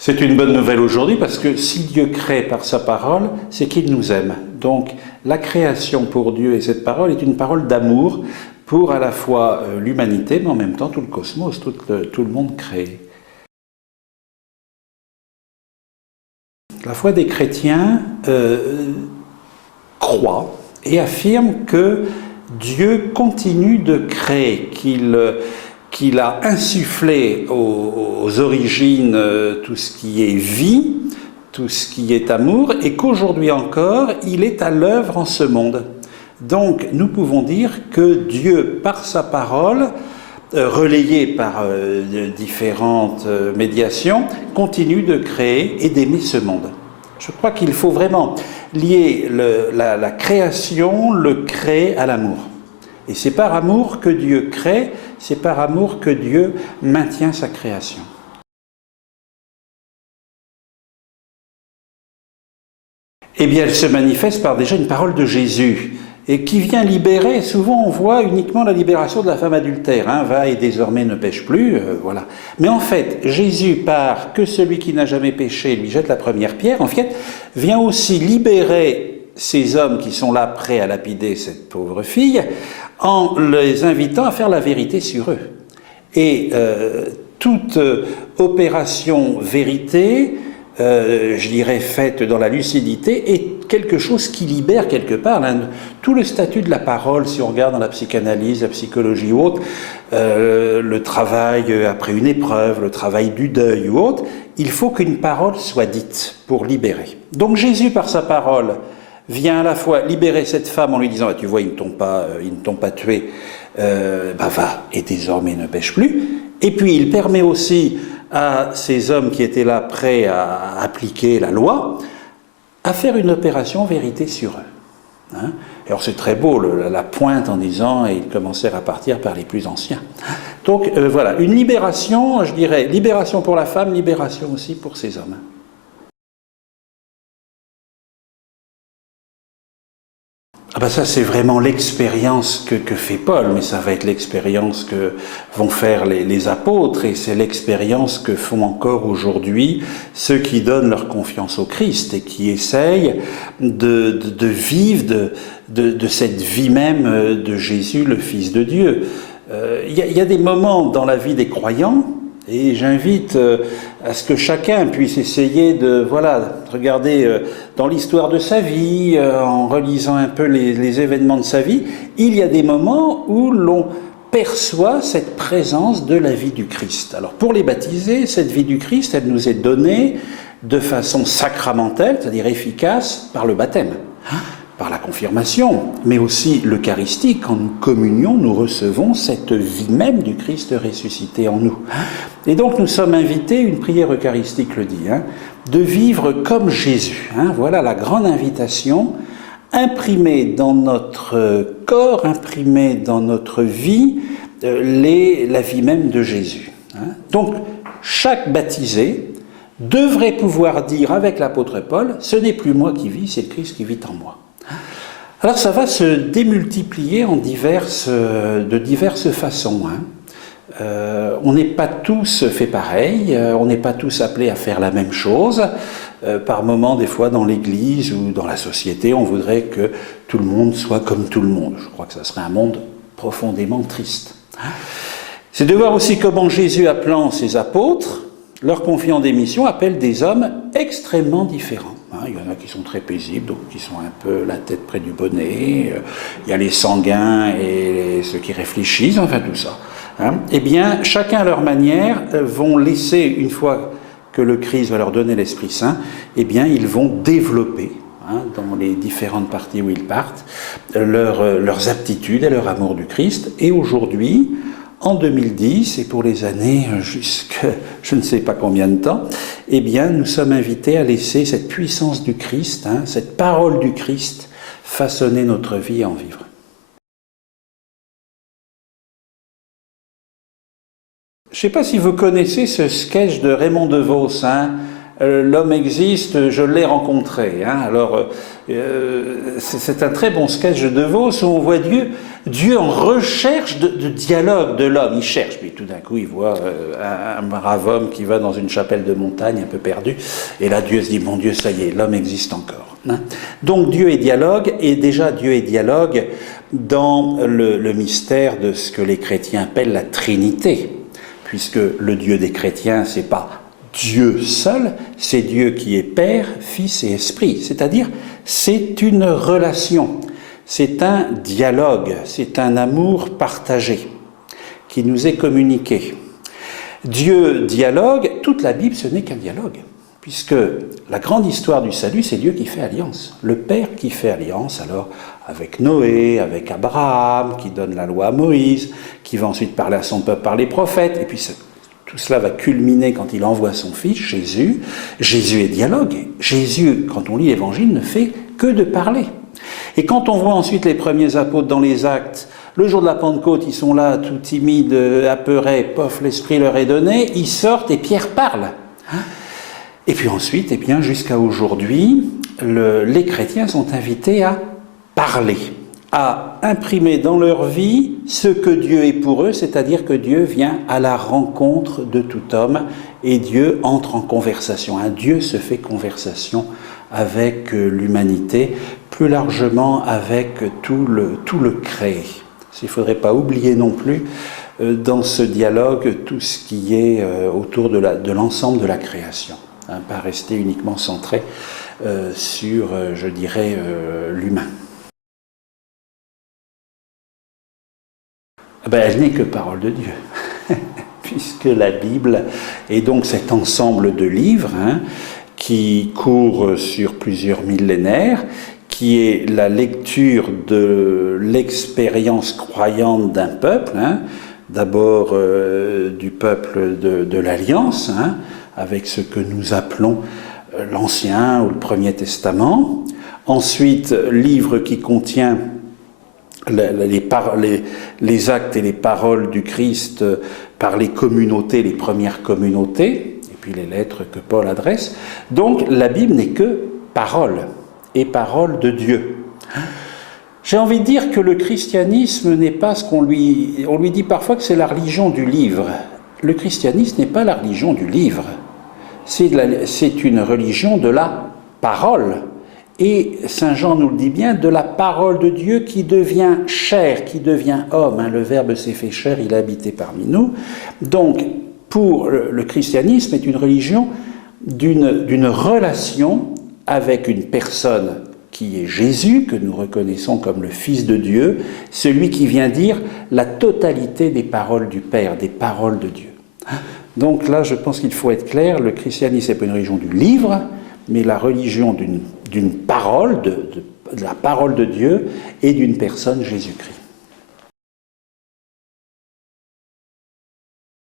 C'est une bonne nouvelle aujourd'hui parce que si Dieu crée par sa parole, c'est qu'il nous aime. Donc la création pour Dieu et cette parole est une parole d'amour pour à la fois l'humanité, mais en même temps tout le cosmos, tout le monde créé. La foi des chrétiens croit et affirme que Dieu continue de créer, qu'il a insufflé aux origines tout ce qui est vie, tout ce qui est amour, et qu'aujourd'hui encore, il est à l'œuvre en ce monde. Donc, nous pouvons dire que Dieu, par sa parole, relayée par différentes médiations, continue de créer et d'aimer ce monde. Je crois qu'il faut vraiment lier la création, le créer à l'amour. Et c'est par amour que Dieu crée, c'est par amour que Dieu maintient sa création. Eh bien, elle se manifeste par déjà une parole de Jésus, et qui vient libérer. Souvent, on voit uniquement la libération de la femme adultère. Hein, va et désormais ne pêche plus, voilà. Mais en fait, Jésus, par que celui qui n'a jamais péché lui jette la première pierre, en fait, vient aussi libérer ces hommes qui sont là prêts à lapider cette pauvre fille, en les invitant à faire la vérité sur eux. Et toute opération vérité, je dirais faite dans la lucidité, est quelque chose qui libère quelque part. Tout le statut de la parole, si on regarde dans la psychanalyse, la psychologie ou autre, le travail après une épreuve, le travail du deuil ou autre, il faut qu'une parole soit dite pour libérer. Donc Jésus, par sa parole, vient à la fois libérer cette femme en lui disant « Tu vois, ils ne t'ont pas tué, va, et désormais ne pêche plus ». Et puis il permet aussi à ces hommes qui étaient là prêts à appliquer la loi, à faire une opération vérité sur eux. Hein? Alors c'est très beau, la pointe en disant « et ils commencèrent à partir par les plus anciens ». Donc voilà, une libération, je dirais, libération pour la femme, libération aussi pour ces hommes. Ah ben ça c'est vraiment l'expérience que fait Paul, mais ça va être l'expérience que vont faire les apôtres, et c'est l'expérience que font encore aujourd'hui ceux qui donnent leur confiance au Christ et qui essayent de vivre de cette vie même de Jésus, le Fils de Dieu. Il y a des moments dans la vie des croyants, et j'invite à ce que chacun puisse essayer de regarder dans l'histoire de sa vie, en relisant un peu les événements de sa vie, il y a des moments où l'on perçoit cette présence de la vie du Christ. Alors pour les baptisés, cette vie du Christ, elle nous est donnée de façon sacramentelle, c'est-à-dire efficace, par le baptême, par la confirmation, mais aussi l'Eucharistie. Quand nous communions, nous recevons cette vie même du Christ ressuscité en nous. Et donc nous sommes invités, une prière eucharistique le dit, de vivre comme Jésus. Voilà la grande invitation, imprimée dans notre corps, imprimée dans notre vie, la vie même de Jésus. Donc chaque baptisé devrait pouvoir dire avec l'apôtre Paul, ce n'est plus moi qui vis, c'est le Christ qui vit en moi. Alors ça va se démultiplier de diverses façons. On n'est pas tous faits pareil, on n'est pas tous appelés à faire la même chose. Par moments, des fois, dans l'Église ou dans la société, on voudrait que tout le monde soit comme tout le monde. Je crois que ça serait un monde profondément triste. C'est de voir aussi comment Jésus, appelant ses apôtres, leur confiant des missions, appelle des hommes extrêmement différents. Il y en a qui sont très paisibles, d'autres qui sont un peu la tête près du bonnet. Il y a les sanguins et ceux qui réfléchissent, enfin tout ça. Eh bien, chacun à leur manière vont laisser, une fois que le Christ va leur donner l'Esprit Saint, eh bien, ils vont développer, dans les différentes parties où ils partent, leurs aptitudes et leur amour du Christ. Et aujourd'hui, en 2010, et pour les années jusque je ne sais pas combien de temps, eh bien, nous sommes invités à laisser cette puissance du Christ, cette parole du Christ, façonner notre vie et en vivre. Je ne sais pas si vous connaissez ce sketch de Raymond DeVos, l'homme existe, je l'ai rencontré. Hein. Alors, c'est un très bon sketch de Vos où on voit Dieu en recherche de dialogue de l'homme. Il cherche, puis tout d'un coup, il voit un brave homme qui va dans une chapelle de montagne un peu perdu. Et là, Dieu se dit, mon Dieu, ça y est, l'homme existe encore. Hein. Donc, Dieu est dialogue, et déjà, Dieu est dialogue dans le mystère de ce que les chrétiens appellent la Trinité. Puisque le Dieu des chrétiens, c'est pas Dieu seul, c'est Dieu qui est Père, Fils et Esprit. C'est-à-dire, c'est une relation, c'est un dialogue, c'est un amour partagé qui nous est communiqué. Dieu dialogue, toute la Bible, ce n'est qu'un dialogue. Puisque la grande histoire du salut, c'est Dieu qui fait alliance. Le Père qui fait alliance, alors, avec Noé, avec Abraham, qui donne la loi à Moïse, qui va ensuite parler à son peuple par les prophètes, et puis tout cela va culminer quand il envoie son fils, Jésus. Jésus est dialogue. Jésus, quand on lit l'Évangile, ne fait que de parler. Et quand on voit ensuite les premiers apôtres dans les Actes, le jour de la Pentecôte, ils sont là, tout timides, apeurés, pof, l'Esprit leur est donné, ils sortent et Pierre parle. Et puis ensuite, eh bien, jusqu'à aujourd'hui, les chrétiens sont invités à parler, à imprimer dans leur vie ce que Dieu est pour eux, c'est-à-dire que Dieu vient à la rencontre de tout homme et Dieu entre en conversation. Un Dieu se fait conversation avec l'humanité, plus largement avec tout le créé. Il ne faudrait pas oublier non plus dans ce dialogue tout ce qui est autour de l'ensemble de la création. Hein, pas rester uniquement centré sur, je dirais, l'humain. Ben, elle n'est que parole de Dieu, puisque la Bible est donc cet ensemble de livres qui court sur plusieurs millénaires, qui est la lecture de l'expérience croyante d'un peuple, d'abord du peuple de l'Alliance, avec ce que nous appelons l'Ancien ou le Premier Testament. Ensuite, livre qui contient les actes et les paroles du Christ par les communautés, les premières communautés, et puis les lettres que Paul adresse. Donc, la Bible n'est que parole, et parole de Dieu. J'ai envie de dire que le christianisme n'est pas ce qu'on lui... On lui dit parfois que c'est la religion du livre. Le christianisme n'est pas la religion du livre. C'est une religion de la parole. Et Saint Jean nous le dit bien, de la parole de Dieu qui devient chair, qui devient homme. Le Verbe s'est fait chair, il a habité parmi nous. Donc, pour le christianisme, est une religion d'une relation avec une personne qui est Jésus, que nous reconnaissons comme le Fils de Dieu, celui qui vient dire la totalité des paroles du Père, des paroles de Dieu. Donc là, je pense qu'il faut être clair, le christianisme n'est pas une religion du livre, mais la religion d'une parole, de la parole de Dieu et d'une personne, Jésus-Christ.